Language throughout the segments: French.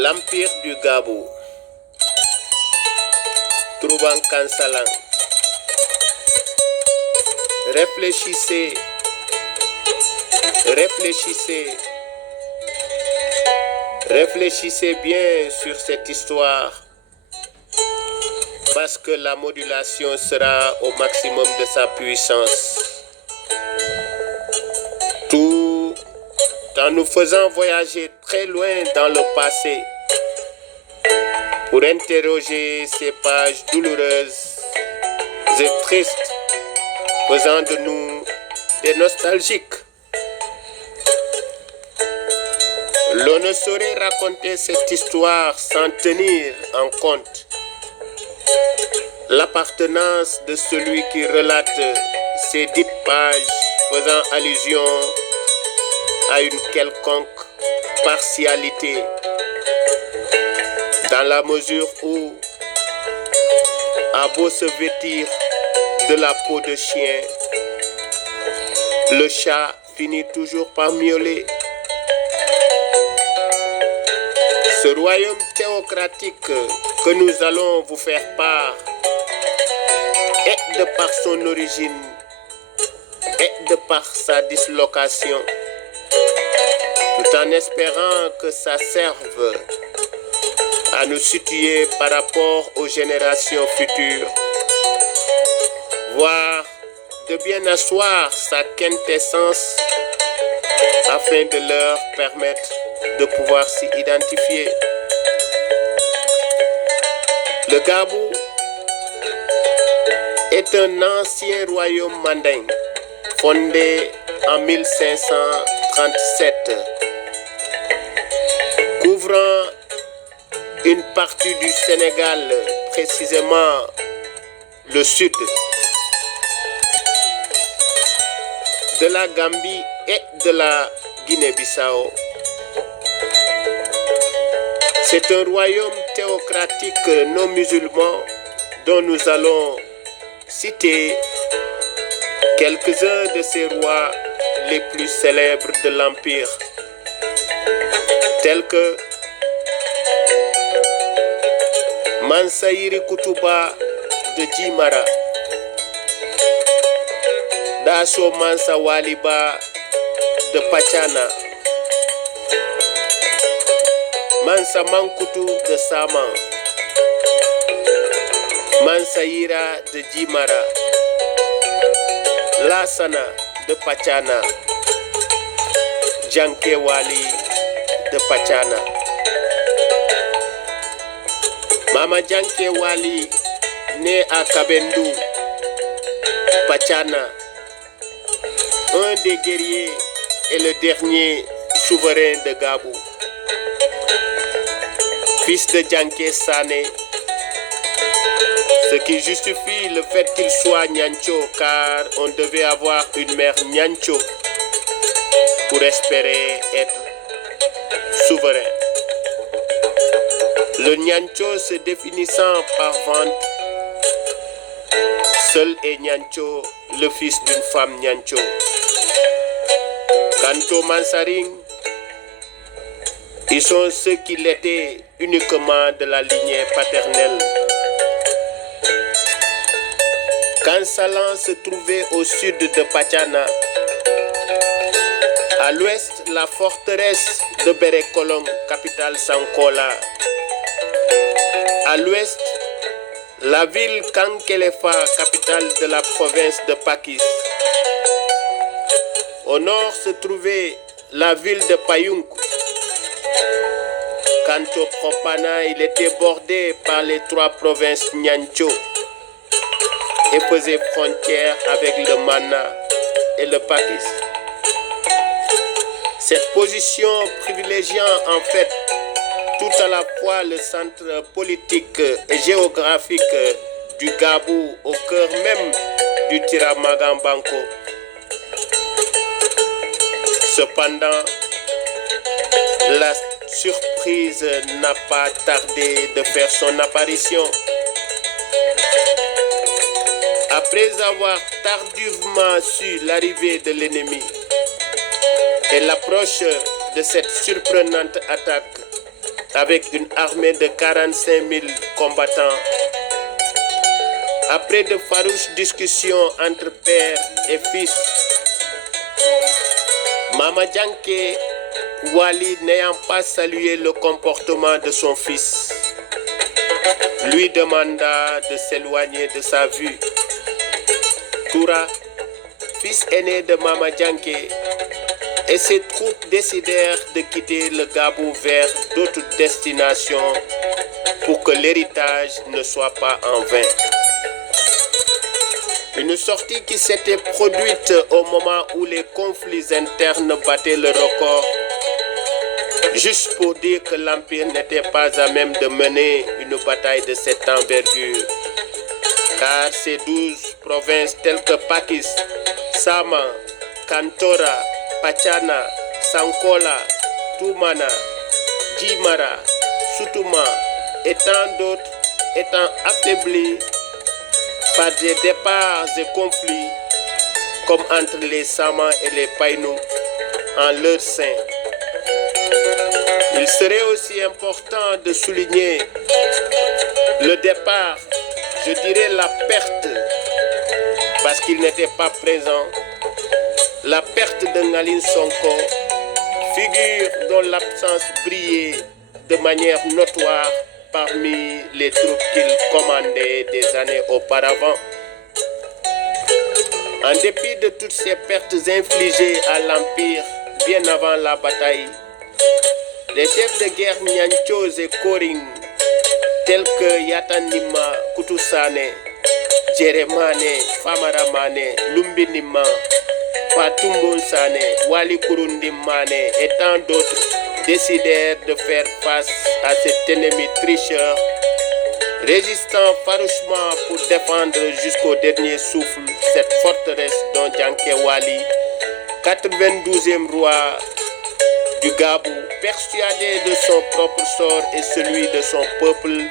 L'empire du Gabou, Trouban Kansalan. Réfléchissez, réfléchissez, réfléchissez bien sur cette histoire, parce que la modulation sera au maximum de sa puissance. Tout en nous faisant voyager très loin dans le passé pour interroger ces pages douloureuses et tristes, faisant de nous des nostalgiques. L'on ne saurait raconter cette histoire sans tenir en compte l'appartenance de celui qui relate ces dites pages faisant allusion à une quelconque partialité, dans la mesure où, à beau se vêtir de la peau de chien, le chat finit toujours par miauler. Ce royaume théocratique que nous allons vous faire part est de par son origine et de par sa dislocation, tout en espérant que ça serve à nous situer par rapport aux générations futures, voire de bien asseoir sa quintessence afin de leur permettre de pouvoir s'y identifier. Le Gabou est un ancien royaume manding fondé en 1537, couvrant une partie du Sénégal, précisément le sud, de la Gambie et de la Guinée-Bissau. C'est un royaume théocratique non musulman dont nous allons citer quelques-uns de ces rois les plus célèbres de l'Empire, tels que Mansaïri Kutuba de Djimara, Daso Mansa Waliba de Pachana, Mansa Mankutu de Saman, Mansaïra de Djimara, Lassana de Pachana, Janke Wali de Pachana. Mama Janke Wali, né à Kabendou, Pachana, un des guerriers et le dernier souverain de Gabou. Fils de Janke Sané, ce qui justifie le fait qu'il soit Nyancho, car on devait avoir une mère Nyancho pour espérer être souverain. Le Nyancho se définissant par vente, seul est Nyancho le fils d'une femme Nyancho. Quant aux Mansaring, ils sont ceux qui l'étaient uniquement de la lignée paternelle. Kansalan se trouvait au sud de Pachana, à l'ouest la forteresse de Berekolong, capitale Sankola, à l'ouest la ville Kankelefa, capitale de la province de Pakis. Au nord se trouvait la ville de Payunk. Quant au Propana, il était bordé par les trois provinces Nyancho et faisait frontière avec le Mana et le Pakis. Cette position privilégiant en fait tout à la fois le centre politique et géographique du Gabou au cœur même du Tiramagan-Banko. Cependant, la surprise n'a pas tardé de faire son apparition. Après avoir tardivement su l'arrivée de l'ennemi et l'approche de cette surprenante attaque, avec une armée de 45 000 combattants. Après de farouches discussions entre père et fils, Mama Dianké Wali, n'ayant pas salué le comportement de son fils, lui demanda de s'éloigner de sa vue. Toura, fils aîné de Mama Dianké, et ses troupes décidèrent de quitter le Gabou vers d'autres destinations pour que l'héritage ne soit pas en vain. Une sortie qui s'était produite au moment où les conflits internes battaient le record, juste pour dire que l'Empire n'était pas à même de mener une bataille de cette envergure, car ces 12 provinces telles que Pakis, Sama, Kantora, Pachana, Sankola, Toumana, Djimara, Soutouma et tant d'autres étant affaiblies par des départs et conflits comme entre les Sama et les Païnou en leur sein. Il serait aussi important de souligner le départ, je dirais la perte, parce qu'il n'était pas présent, la perte de Ngaline Sonko, figure dont l'absence brillait de manière notoire parmi les troupes qu'il commandait des années auparavant. En dépit de toutes ces pertes infligées à l'Empire bien avant la bataille, les chefs de guerre Nyanchos et Koring, tels que Yatanima Koutousane, Djeremane, Famaramane, Lumbinima, Fatumbun Sane, Wali Kurundimane et tant d'autres décidèrent de faire face à cet ennemi tricheur, résistant farouchement pour défendre jusqu'au dernier souffle cette forteresse dont Dianké Wali, 92e roi du Gabou, persuadé de son propre sort et celui de son peuple,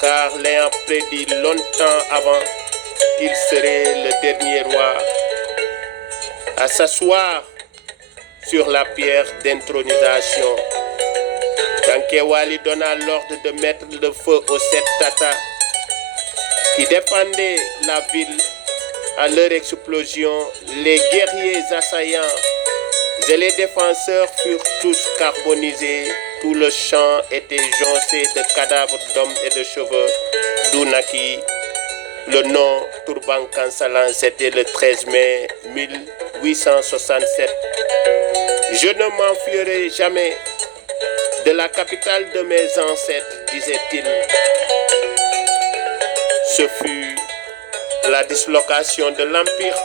car l'ayant prédit longtemps avant qu'il serait le dernier roi à s'asseoir sur la pierre d'intronisation. Dianké Wali donna l'ordre de mettre le feu aux 7 Tata qui défendaient la ville. À leur explosion, les guerriers assaillants et les défenseurs furent tous carbonisés. Tout le champ était joncé de cadavres d'hommes et de cheveux, d'où naquit le nom Turban Kansalan. C'était le 13 mai 1867. Je ne m'enfuirai jamais de la capitale de mes ancêtres, disait-il. Ce fut la dislocation de l'Empire.